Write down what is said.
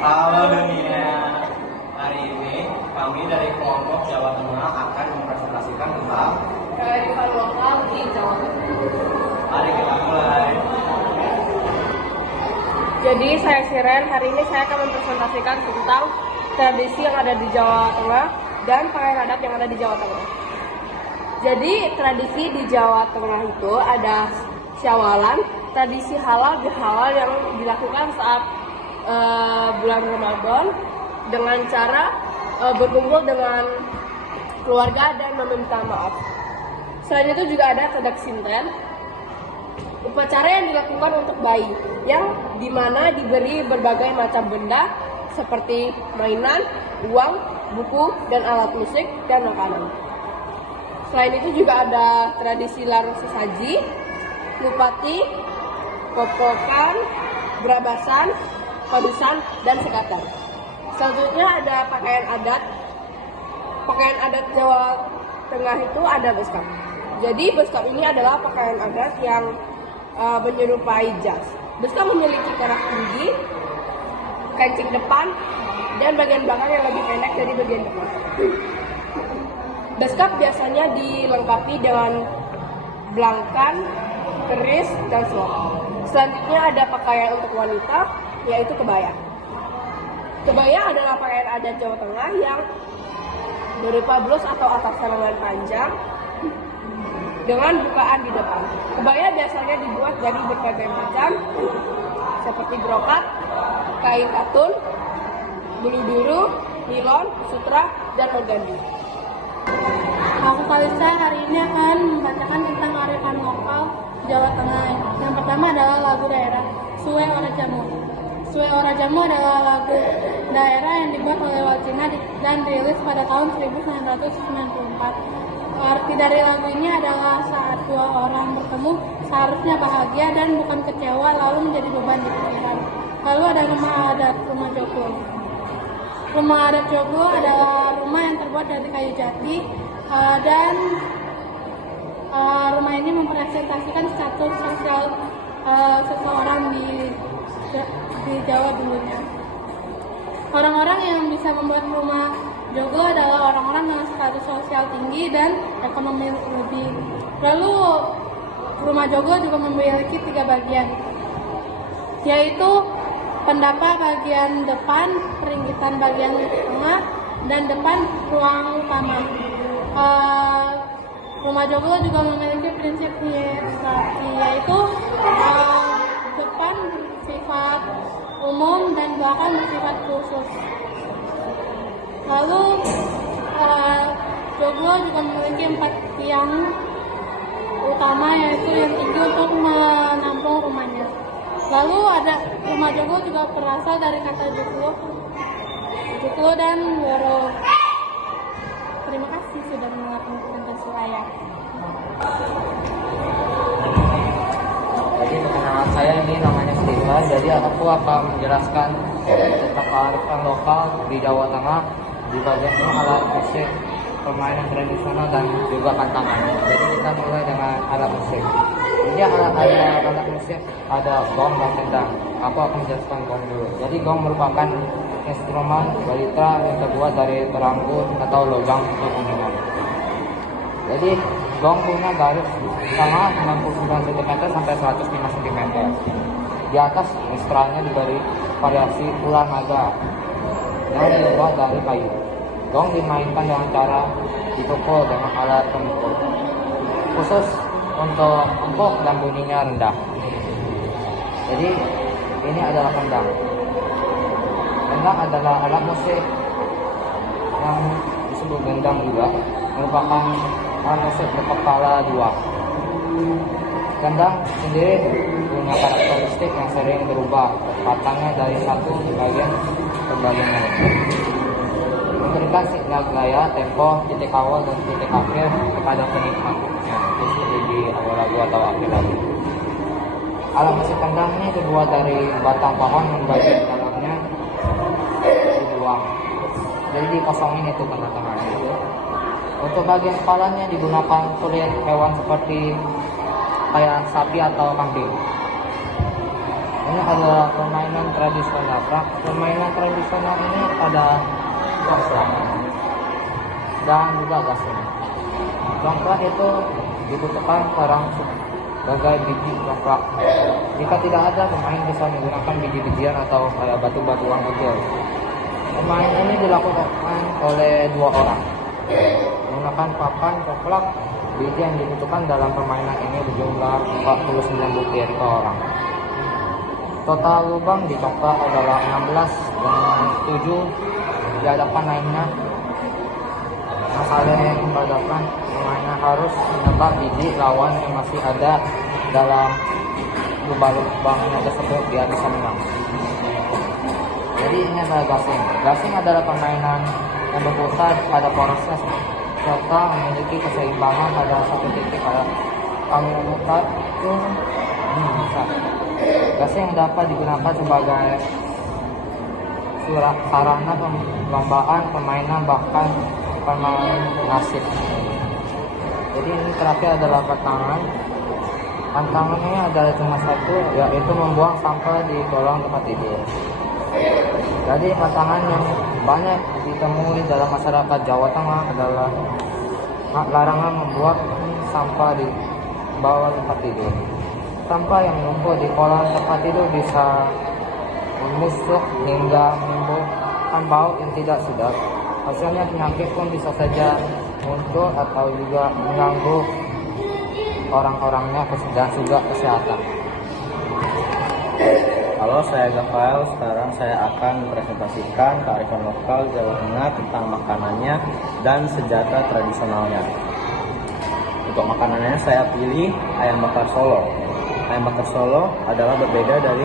Halo dunia, hari ini kami dari kelompok Jawa Tengah akan mempresentasikan tentang kearifan lokal di Jawa Tengah. Mari kita mulai. Jadi saya Siren, hari ini saya akan mempresentasikan tentang tradisi yang ada di Jawa Tengah dan pakaian adat yang ada di Jawa Tengah. Jadi tradisi di Jawa Tengah itu ada Syawalan, tradisi halal bihalal yang dilakukan saat bulan Ramadan dengan cara berkumpul dengan keluarga dan meminta maaf. Selain itu juga ada Tadak Sinten, upacara yang dilakukan untuk bayi yang dimana diberi berbagai macam benda seperti mainan, uang, buku, dan alat musik dan makanan. Selain itu juga ada tradisi larung sesaji, ngupati, popokan, brabasan, padusan, dan sekatan. Selanjutnya ada pakaian adat. Pakaian adat Jawa Tengah itu ada beskap. Jadi beskap ini adalah pakaian adat yang menyerupai jas. Beskap memiliki kerak tinggi, kancing depan, dan bagian belakang yang lebih pendek dari bagian depan. Beskap biasanya dilengkapi dengan belangkan, keris, dan selop. Selanjutnya ada pakaian untuk wanita, yaitu kebaya. Kebaya adalah pakaian adat Jawa Tengah yang berupa blus atau atasan lengan panjang dengan bukaan di depan. Kebaya biasanya dibuat dari berbagai macam seperti brokat, kain katun, bulu duru, nilon, sutra, dan organdy. Aku Kalisa hari ini akan membacakan tentang kearifan lokal Jawa Tengah. Yang pertama adalah lagu daerah Suwe Ora Jamu. Suwe Ora Jamu adalah lagu daerah yang dibuat oleh Wacina dan dirilis pada tahun 1994. Arti dari lagu ini adalah saat dua orang bertemu seharusnya bahagia dan bukan kecewa lalu menjadi beban di pikiran. Lalu ada rumah adat Rumah Joglo. Rumah adat Joglo adalah rumah yang terbuat dari kayu jati dan rumah ini mempresentasikan status sosial seseorang di Jawa dulunya. Orang-orang yang bisa membuat rumah Joglo adalah orang-orang dengan status sosial tinggi dan ekonomi lebih. Lalu rumah Joglo juga memiliki 3 bagian, yaitu pendapa bagian depan, peringgitan bagian tengah, dan depan ruang utama. Rumah Joglo juga memiliki prinsip hierarki, yaitu depan bersifat umum dan belakang bersifat khusus. Lalu Joglo juga memiliki 4 tiang utama, yaitu yang tinggi untuk menampung rumahnya. Lalu ada rumah Joglo juga berasal dari kata Joglo dan Woro. Terima kasih sudah menonton presentasi saya. Jadi perkenalan saya ini namanya Steven. Jadi aku akan menjelaskan tentang kearifan lokal di Jawa Tengah di bagian alat musik, permainan tradisional dan juga pantangan. Jadi kita mulai dengan alat musik. Jadi alat musik ada gong dan kendang. Aku akan menjelaskan gong dulu. Jadi gong merupakan instrumen balita yang terbuat dari teranggut atau lubang untuk kuningan. Jadi gong punya garis sama 69 cm sampai 105 cm. Di atas ekstranya diberi variasi ular naga yang dibuat dari kayu. Gong dimainkan dengan cara dipukul dengan alat pemukul khusus untuk empuk dan bunyinya rendah. Jadi ini adalah kendang. Kendang adalah alat musik yang disebut gendang juga, merupakan alat musik berkepala 2. Kendang sendiri punya karakteristik yang sering berubah kecepatnya dari satu bagian ke bagian lain, memberikan signal gaya, tempo, titik awal dan titik akhir kepada penikmatnya, seperti di awal lagu atau akhir lagu. Alat musik kendang ini terbuat dari batang pohon yang bagian dalamnya dibuang, jadi dikosongin itu tengah-tengahnya. Untuk bagian kepalanya digunakan kulit hewan seperti kayak sapi atau kambing. Ini adalah permainan tradisional. Permainan tradisional ini ada congklak dan juga gasing. Congklak itu dibutuhkan sarang sebagai biji congklak. Jika tidak ada, pemain bisa menggunakan biji-bijian atau kayak batu-batuan kecil. Permainan ini dilakukan oleh 2 orang. Menggunakan papan congklak, biji yang dibutuhkan dalam permainan ini berjumlah 49 butir per orang. Total lubang di congklak adalah 16 dan 7 di hadapan lainnya. Saling berhadapan, pemainnya harus menebak biji lawan yang masih ada dalam lubang-lubangnya tersebut biar bisa menang. Jadi ini adalah gasing. Gasing adalah permainan yang berpusat pada porosnya serta memiliki keseimbangan pada satu titik pada amukat besar. Gasing dapat digunakan sebagai sarana perlombaan permainan bahkan permainan nasib. Jadi ini terakhir adalah tantangan. Tantangannya adalah cuma satu, yaitu membuang sampah di kolong tempat tidur. Jadi tantangan yang banyak ditemui dalam masyarakat Jawa Tengah adalah larangan membuang sampah di bawah tempat tidur. Sampah yang menumpuk di kolong tempat tidur bisa membusuk hingga menimbulkan bau yang tidak sedap. Hasilnya penyakit pun bisa saja muncul atau juga mengganggu orang-orangnya dan juga kesehatan. Halo, saya Gafael. Sekarang saya akan mempresentasikan kearifan lokal Jawa Tengah tentang makanannya dan senjata tradisionalnya. Untuk makanannya saya pilih ayam bakar Solo. Ayam bakar Solo adalah berbeda dari